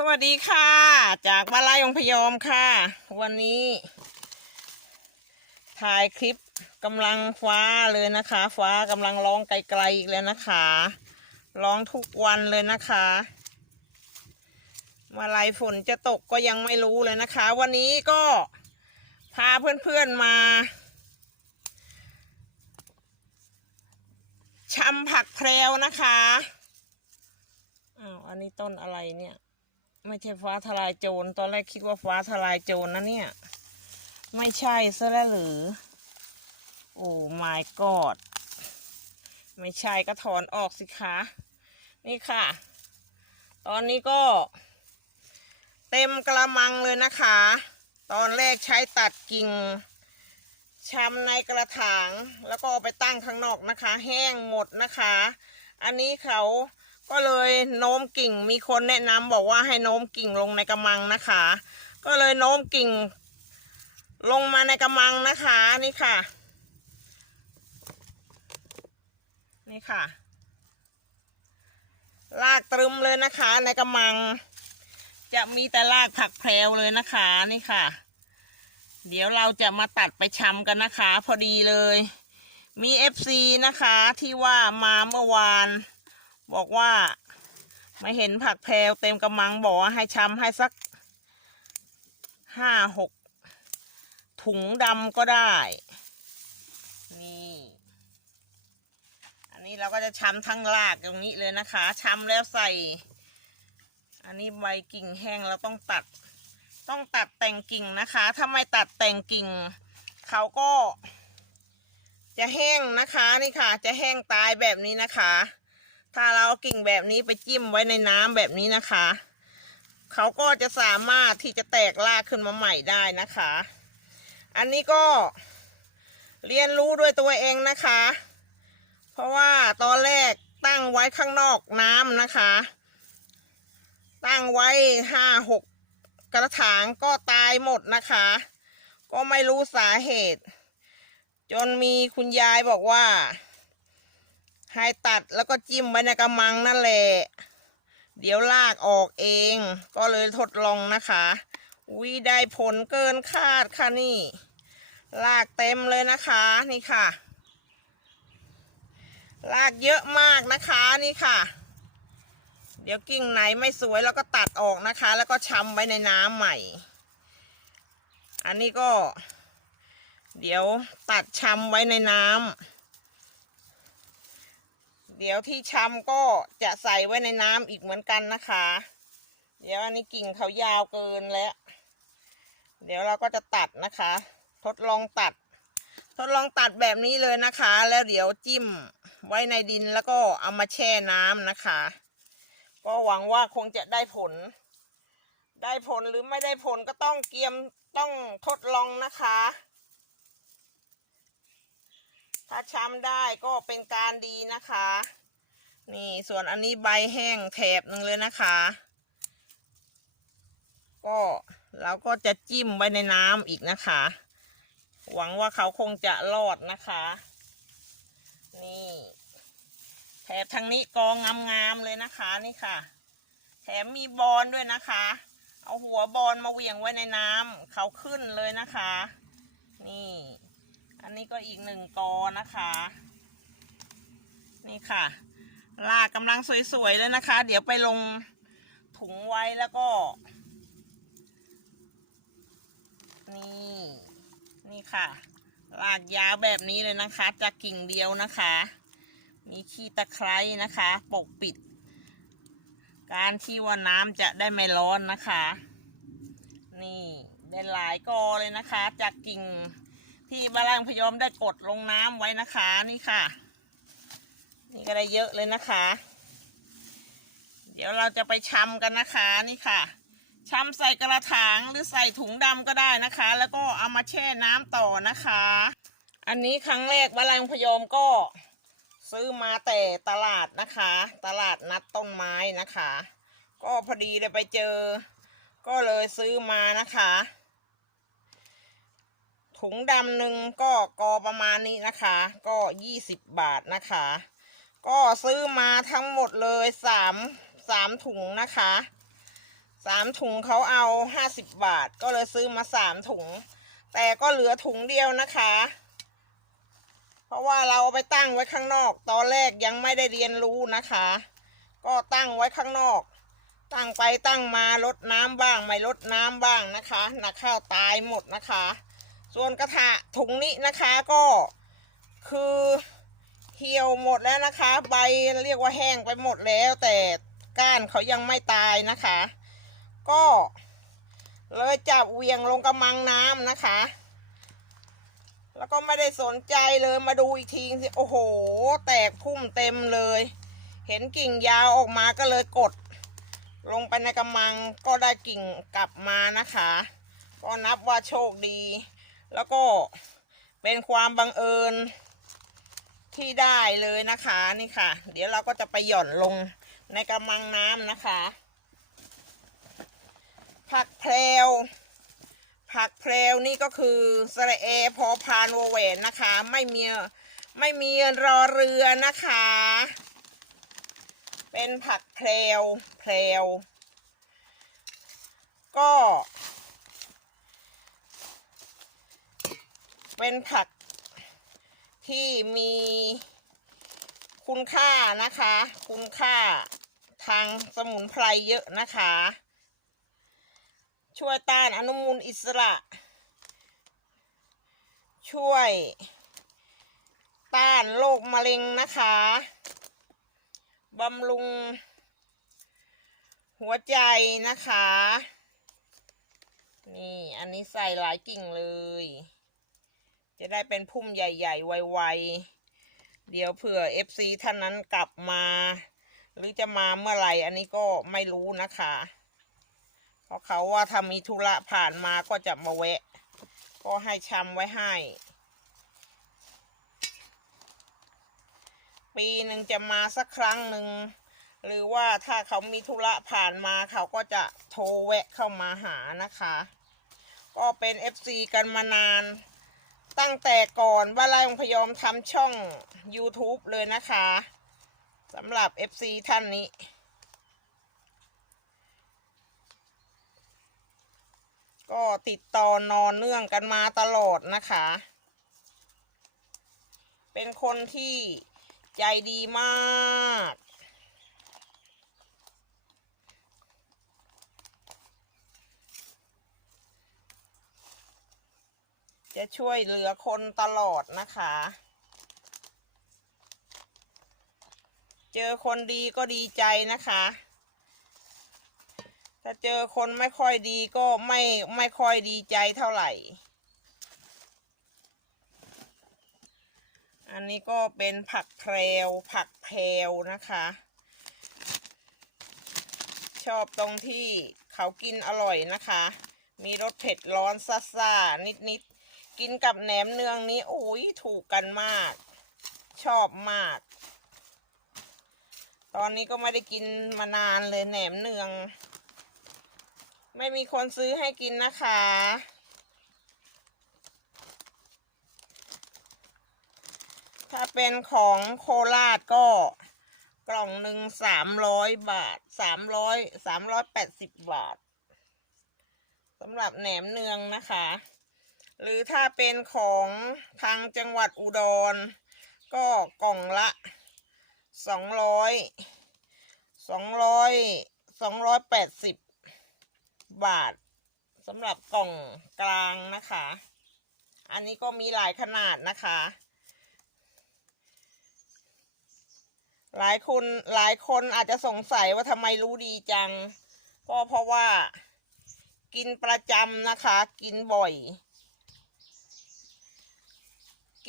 สวัสดีค่ะ จากบ้านไร่องพยอมค่ะ วันนี้ ถ่ายคลิปกำลังฟ้าเลยนะคะ ฟ้ากำลังร้องไกลๆอีกแล้วนะคะร้องทุกวันเลยนะคะมื่อไรฝนจะตกก็ยังไม่รู้เลยนะคะ วันนี้ก็พาเพื่อนๆมาชำผักแพรวนะคะอ้าวอันนี้ต้นอะไรเนี่ย ไม่ใช่ฟ้าทลายโจร ตอนแรกคิดว่าฟ้าทลายโจรนะเนี่ย ไม่ใช่ซะแล้วหรือ โอ้ my god ไม่ใช่ก็ถอนออกสิคะ นี่ค่ะ ตอนนี้ก็ เต็มกระมังเลยนะคะ ตอนแรกใช้ตัดกิ่งชำในกระถาง แล้วก็เอาไปตั้งข้างนอกนะคะ แห้งหมดนะคะ อันนี้เขา ก็เลยโน้มกิ่งมีคนแนะนำบอกว่าให้โน้มกิ่งลงในกระมังนะคะ ก็เลยโน้มกิ่ง ลงมาในกระมังนะคะนี่ค่ะ นี่ค่ะ ลากตรึมเลยนะคะในกระมัง จะมีแต่ลากผักแพรวเลยนะคะนี่ค่ะ เดี๋ยวเราจะมาตัดไปชำกันนะคะ พอดีเลย มีเอฟซีนะคะที่ว่ามาเมื่อวาน บอกว่าไม่เห็นผักแพรวเต็มกำมังบอกว่าให้ชำให้สักห้าหกถุงดำก็ได้ นี่ อันนี้เราก็จะชำทั้งรากตรงนี้เลยนะคะชำแล้วใส่ อันนี้ใบกิ่งแห้งเราต้องตัด ต้องตัดแต่งกิ่งนะคะ ถ้าไม่ตัดแต่งกิ่ง เขาก็ จะแห้งนะคะ นี่ค่ะ จะแห้งตายแบบนี้นะคะ ถ้าเราเอากิ่งแบบนี้ไปจิ้มไว้ในน้ำแบบนี้นะคะ เขาก็จะสามารถที่จะแตกรากขึ้นมาใหม่ได้นะคะ อันนี้ก็เรียนรู้ด้วยตัวเองนะคะ เพราะว่าตอนแรกตั้งไว้ข้างนอกน้ำนะคะ ตั้งไว้ห้าหกกระถางก็ตายหมดนะคะ ก็ไม่รู้สาเหตุ จนมีคุณยายบอกว่า ให้ตัดแล้วก็จิ้มไว้ในกระมังนั่นแหละ เดี๋ยวลากออกเอง ก็เลยทดลองนะคะวิได้ผลเกินคาดค่ะนี่ ลากเต็มเลยนะคะนี่ค่ะ ลากเยอะมากนะคะนี่ค่ะ เดี๋ยวกิ่งไหนไม่สวยแล้วก็ตัดออกนะคะ แล้วก็ช้ำไว้ในน้ำใหม่ อันนี้ก็ เดี๋ยวตัดช้ำไว้ในน้ำ เดี๋ยวที่ชำก็จะใส่ไว้ในน้ำอีกเหมือนกันนะคะ เดี๋ยวอันนี้กิ่งเขายาวเกินแล้ว เดี๋ยวเราก็จะตัดนะคะ ทดลองตัด ทดลองตัดแบบนี้เลยนะคะ แล้วเดี๋ยวจิ้มไว้ในดินแล้วก็เอามาแช่น้ำนะคะ ก็หวังว่าคงจะได้ผล ได้ผลหรือไม่ได้ผลก็ต้องเกียมต้องทดลองนะคะ ถ้าช้ำได้ก็เป็นการดีนะคะ นี่ส่วนอันนี้ใบแห้งแถบหนึ่งเลยนะคะ ก็เราก็จะจิ้มไว้ในน้ำอีกนะคะ หวังว่าเขาคงจะรอดนะคะ นี่แถบทางนี้กองงามๆเลยนะคะนี่ค่ะ แถมมีบอลด้วยนะคะ เอาหัวบอลมาเหวี่ยงไว้ในน้ำเขาขึ้นเลยนะคะ นี่ อันนี้ก็อีกหนึ่งกอนะคะ นี่ค่ะ ลากกำลังสวยๆเลยนะคะ เดี๋ยวไปลงถุงไว้แล้วก็ นี่ นี่ค่ะ ลากยาวแบบนี้เลยนะคะ จากกิ่งเดียวนะคะ มีขี้ตะไคร้นะคะ ปกปิด การที่ว่าน้ำจะได้ไม่ร้อนนะคะ นี่ได้หลายกอเลยนะคะ จากกิ่ง ที่บาลังพยอมได้กดลงน้ำไว้นะคะนี่ค่ะ นี่ก็ได้เยอะเลยนะคะ เดี๋ยวเราจะไปชำกันนะคะนี่ค่ะชำใส่กระถางหรือใส่ถุงดำก็ได้นะคะ แล้วก็เอามาแช่น้ำต่อนะคะ อันนี้ครั้งแรกบาลังพยอมก็ซื้อมาแต่ตลาดนะคะ ตลาดนัดต้นไม้นะคะ ก็พอดีเลยไปเจอ ก็เลยซื้อมานะคะ ถุงดำหนึ่งก็กอประมาณนี้นะคะ ก็ยี่สิบบาทนะคะ ก็ซื้อมาทั้งหมดเลยสามสามถุงนะคะสามถุงเขาเอาห้าสิบบาท ก็เลยซื้อมาสามถุง แต่ก็เหลือถุงเดียวนะคะ เพราะว่าเราไปตั้งไว้ข้างนอก ตอนแรกยังไม่ได้เรียนรู้นะคะ ก็ตั้งไว้ข้างนอก ตั้งไปตั้งมาลดน้ำบ้าง ไม่ลดน้ำบ้างนะคะนักข้าวตายหมดนะคะ ส่วนกระทะถุงนี้นะคะก็คือเหี่ยวหมดแล้วนะคะ ใบเรียกว่าแห้งไปหมดแล้ว แต่ก้านเขายังไม่ตายนะคะ ก็เลยจับเวียงลงกระมังน้ำนะคะ แล้วก็ไม่ได้สนใจเลยมาดูอีกทีสิโอ้โห แตกพุ่มเต็มเลย เห็นกิ่งยาวออกมาก็เลยกด ลงไปในกระมังก็ได้กิ่งกลับมานะคะ ก็นับว่าโชคดี แล้วก็เป็นความบังเอิญที่ได้เลยนะคะนี่ค่ะ เดี๋ยวเราก็จะไปหย่อนลงในกระมังน้ำนะคะ ผักแพรวผักแพรวนี่ก็คือสระเอพอพานโวเวนนะคะ ไม่มีไม่มีรอเรือนะคะ เป็นผักแพรวแพรวก็ เป็นผักที่มีคุณค่านะคะ คุณค่าทางสมุนไพรเยอะนะคะ ช่วยต้านอนุมูลอิสระ ช่วยต้านโรคมะเร็งนะคะบำรุง หัวใจนะคะ นี่ อันนี้ใส่หลายกิ่งเลย จะได้เป็นพุ่มใหญ่ๆ ไวๆ เดี๋ยวเผื่อ FC ท่านนั้นกลับมา หรือจะมาเมื่อไหร่ อันนี้ก็ไม่รู้นะคะ เพราะเขาว่าถ้ามีธุระผ่านมาก็จะมาแวะ ก็ให้ชำไว้ให้ ปีหนึ่งจะมาสักครั้งหนึ่ง หรือว่าถ้าเขามีธุระผ่านมาเขาก็จะโทรแวะเข้ามาหานะคะ ก็เป็น FC กันมานาน ตั้งแต่ก่อนว่าลายองพยอมทำช่อง YouTube เลยนะคะสำหรับ FC ท่านนี้ ก็ติดต่อนอนเนื่องกันมาตลอดนะคะ เป็นคนที่ใจดีมาก จะช่วยเหลือคนตลอดนะคะ เจอคนดีก็ดีใจนะคะ ถ้าเจอคนไม่ค่อยดีก็ไม่ไม่ค่อยดีใจเท่าไหร่ อันนี้ก็เป็นผักแพรวผักแพรวนะคะ ชอบตรงที่เขากินอร่อยนะคะมีรสเผ็ดร้อนซ่าซ่านิดนิดๆ กินกับแหนมเนืองนี้โอ้ยถูกกันมาก ชอบมาก ตอนนี้ก็ไม่ได้กินมานานเลยแหนมเนือง ไม่มีคนซื้อให้กินนะคะ ถ้าเป็นของโคราชก็กล่องหนึ่งสามร้อยบาทสามร้อยสามร้อยแปดสิบบาทสำหรับแหนมเนืองนะคะ หรือถ้าเป็นของทางจังหวัดอุดร ก็กล่องละสองร้อยสองร้อยสองร้อยแปดสิบบาทสำหรับกล่องกลางนะคะ อันนี้ก็มีหลายขนาดนะคะ หลายคนหลายคนอาจจะสงสัยว่าทำไมรู้ดีจัง ก็เพราะว่ากินประจำนะคะ กินบ่อย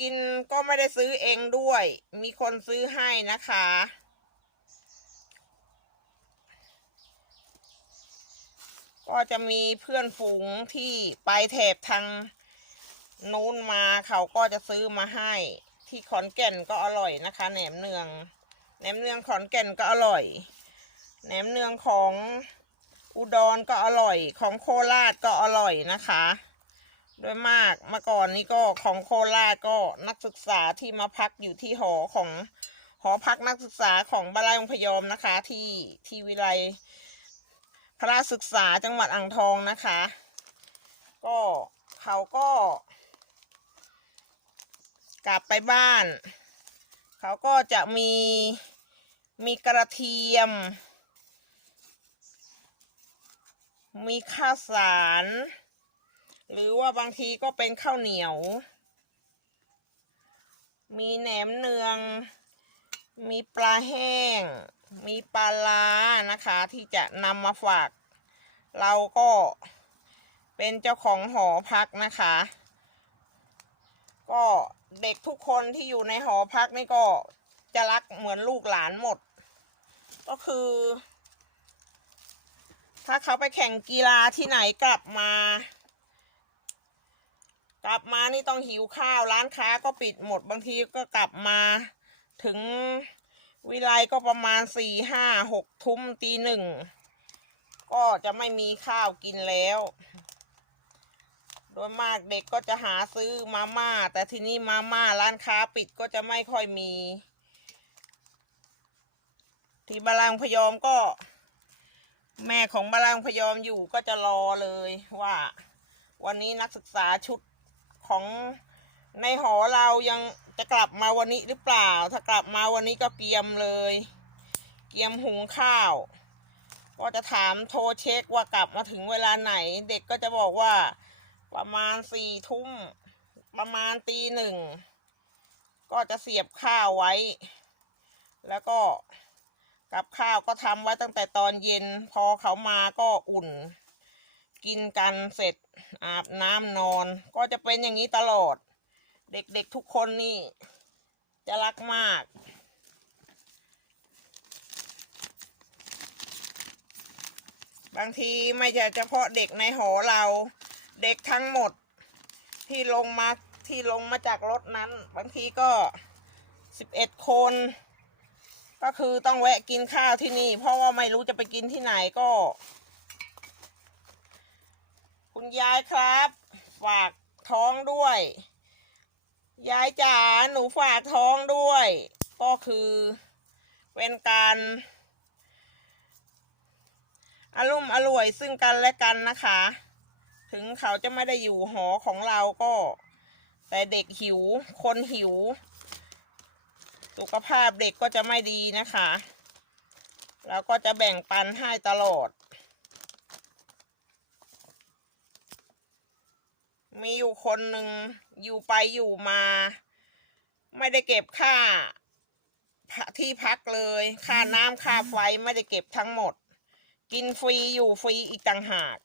กินก็ไม่ได้ซื้อเองด้วย มีคนซื้อให้นะคะ ก็จะมีเพื่อนฝูงที่ไปแถบทางนู้นมาเขาก็จะซื้อมาให้ ที่ขอนแก่นก็อร่อยนะคะ แหนมเนือง แหนมเนืองขอนแก่นก็อร่อย แหนมเนืองของอุดรก็อร่อย ของโคราชก็อร่อยนะคะ โดยมากเมื่อก่อนนี้ก็ของโคราชก็นักศึกษาที่มาพักอยู่ที่หอของหอพักนักศึกษาของบาลายองพยอมนะคะ ที่ที่วิไลพระศึกษาจังหวัดอ่างทองนะคะ ก็เขาก็ กลับไปบ้าน เขาก็จะมีมีกระเทียม มีข้าวสาร หรือว่าบางทีก็เป็นข้าวเหนียว มีแหนมเนือง มีปลาแห้ง มีปลาล้านะคะ ที่จะนำมาฝาก เราก็เป็นเจ้าของหอพักนะคะ ก็เด็กทุกคนที่อยู่ในหอพักนี่ก็จะรักเหมือนลูกหลานหมด ก็คือ ถ้าเขาไปแข่งกีฬาที่ไหนกลับมา กลับมานี่ต้องหิวข้าวร้านค้าก็ปิดหมดบางทีก็กลับมา ถึงวิไลก็ประมาณสี่ห้าหกทุ่มตีหนึ่ง ก็จะไม่มีข้าวกินแล้ว โดยมากเด็กก็จะหาซื้อมาม่า แต่ทีนี้มาม่าร้านค้าปิดก็จะไม่ค่อยมี ที่บาลังพยอมก็ แม่ของบาลังพยอมอยู่ก็จะรอเลยว่า วันนี้นักศึกษาชุด ของในหอเรายังจะกลับมาวันนี้หรือเปล่า ถ้ากลับมาวันนี้ก็เกียมเลย เกียมหุงข้าว ก็จะถามโทรเช็คว่ากลับมาถึงเวลาไหน เด็กก็จะบอกว่าประมาณสี่ทุ่มประมาณตีหนึ่ง ก็จะเสียบข้าวไว้ แล้วก็กับข้าวก็ทำไว้ตั้งแต่ตอนเย็น พอเขามาก็อุ่น กินกันเสร็จอาบน้ำนอน ก็จะเป็นอย่างนี้ตลอด เด็กๆทุกคนนี่ จะรักมาก บางทีไม่ใช่เฉพาะเด็กในหอเรา เด็กทั้งหมดที่ลงมาที่ลงมาจากรถนั้น บางทีก็สิบเอ็ดคน ก็คือต้องแวะกินข้าวที่นี่ เพราะว่าไม่รู้จะไปกินที่ไหนก็ คุณยายครับ ฝากท้องด้วย ยายจ๋าหนูฝากท้องด้วย ก็คือเป็นการอารมณ์อร่วยซึ่งกันและกันนะคะ ถึงเขาจะไม่ได้อยู่หอของเราก็ แต่เด็กหิว คนหิว สุขภาพเด็กก็จะไม่ดีนะคะ แล้วก็จะแบ่งปันให้ตลอด มีอยู่คนหนึ่งอยู่ไปอยู่มา ไม่ได้เก็บค่าที่พักเลย ค่าน้ำค่าไฟไม่ได้เก็บทั้งหมด กินฟรีอยู่ฟรีอีกต่างหาก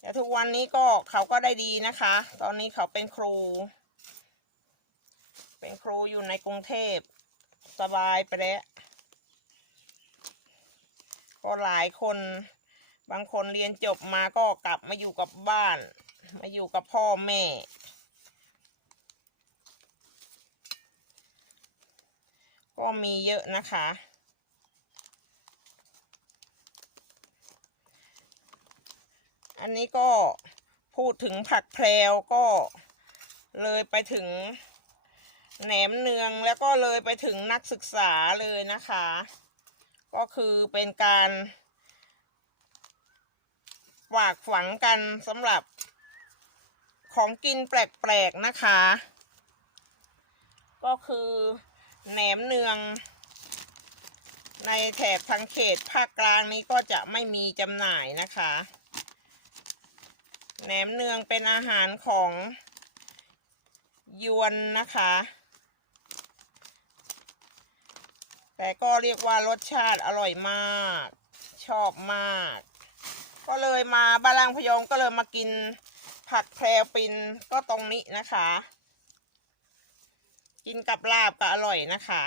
แต่ทุกวันนี้ก็เขาก็ได้ดีนะคะ ตอนนี้เขาเป็นครู เป็นครูอยู่ในกรุงเทพสบายไปแล้วก็หลายคน บางคนเรียนจบมาก็กลับมาอยู่กับบ้าน มาอยู่กับพ่อแม่ ก็มีเยอะนะคะ อันนี้ก็พูดถึงผักแพรวก็เลยไปถึงแหนมเนืองแล้วก็เลยไปถึงนักศึกษาเลยนะคะ ก็คือเป็นการ ฝากฝังกันสำหรับของกินแปลกๆนะคะ ก็คือแหนมเนือง ในแถบทางเขตภาคกลางนี้ก็จะไม่มีจำหน่ายนะคะ แหนมเนืองเป็นอาหารของยวนนะคะ แต่ก็เรียกว่ารสชาติอร่อยมาก ชอบมาก ก็เลยมาบาลังพยองก็เลยมากินผักแพรปินก็ตรงนี้นะคะ กินกับลาบก็อร่อยนะคะ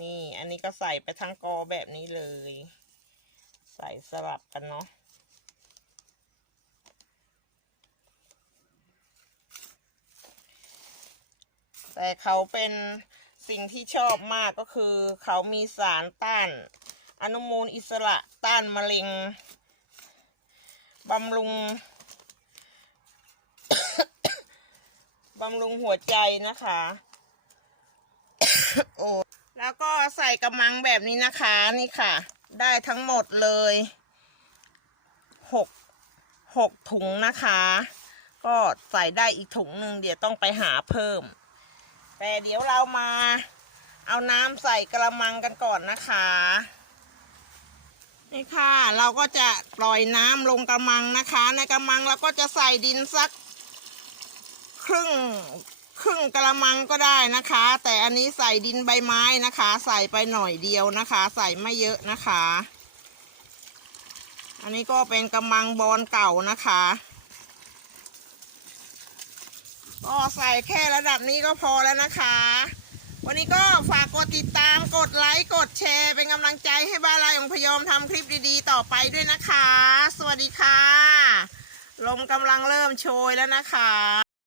นี่อันนี้ก็ใส่ไปทั้งกอแบบนี้เลย ใส่สลับกันเนาะแต่เขาเป็นสิ่งที่ชอบมากก็คือ เขามีสารต้าน อนุมูลอิสระต้านมะเร็ง บำรุงบำรุงหัวใจนะคะ โอ้แล้วก็ใส่กระมังแบบนี้นะคะนี่ค่ะ ได้ทั้งหมดเลยหกหกถุงนะคะ ก็ใส่ได้อีกถุงหนึ่งเดี๋ยวต้องไปหาเพิ่ม แต่เดี๋ยวเรามาเอาน้ำใส่กระมังกันก่อนนะคะ นี่ค่ะเราก็จะปล่อยน้ำลงกระมังนะคะ ในกระมังเราก็จะใส่ดินสัก ครึ่งครึ่งกระมังก็ได้นะคะ แต่อันนี้ใส่ดินใบไม้นะคะ ใส่ไปหน่อยเดียวนะคะ ใส่ไม่เยอะนะคะ อันนี้ก็เป็นกระมังบอลเก่านะคะก็ใส่แค่ระดับนี้ก็พอแล้วนะคะ วันนี้ก็ฝากกดติดตามกดไลค์กดแชร์ เป็นกำลังใจให้บ้านลายองพยอมทำคลิปดีๆ ต่อไปด้วยนะคะ สวัสดีค่ะ ลมกำลังเริ่มโชยแล้วนะคะ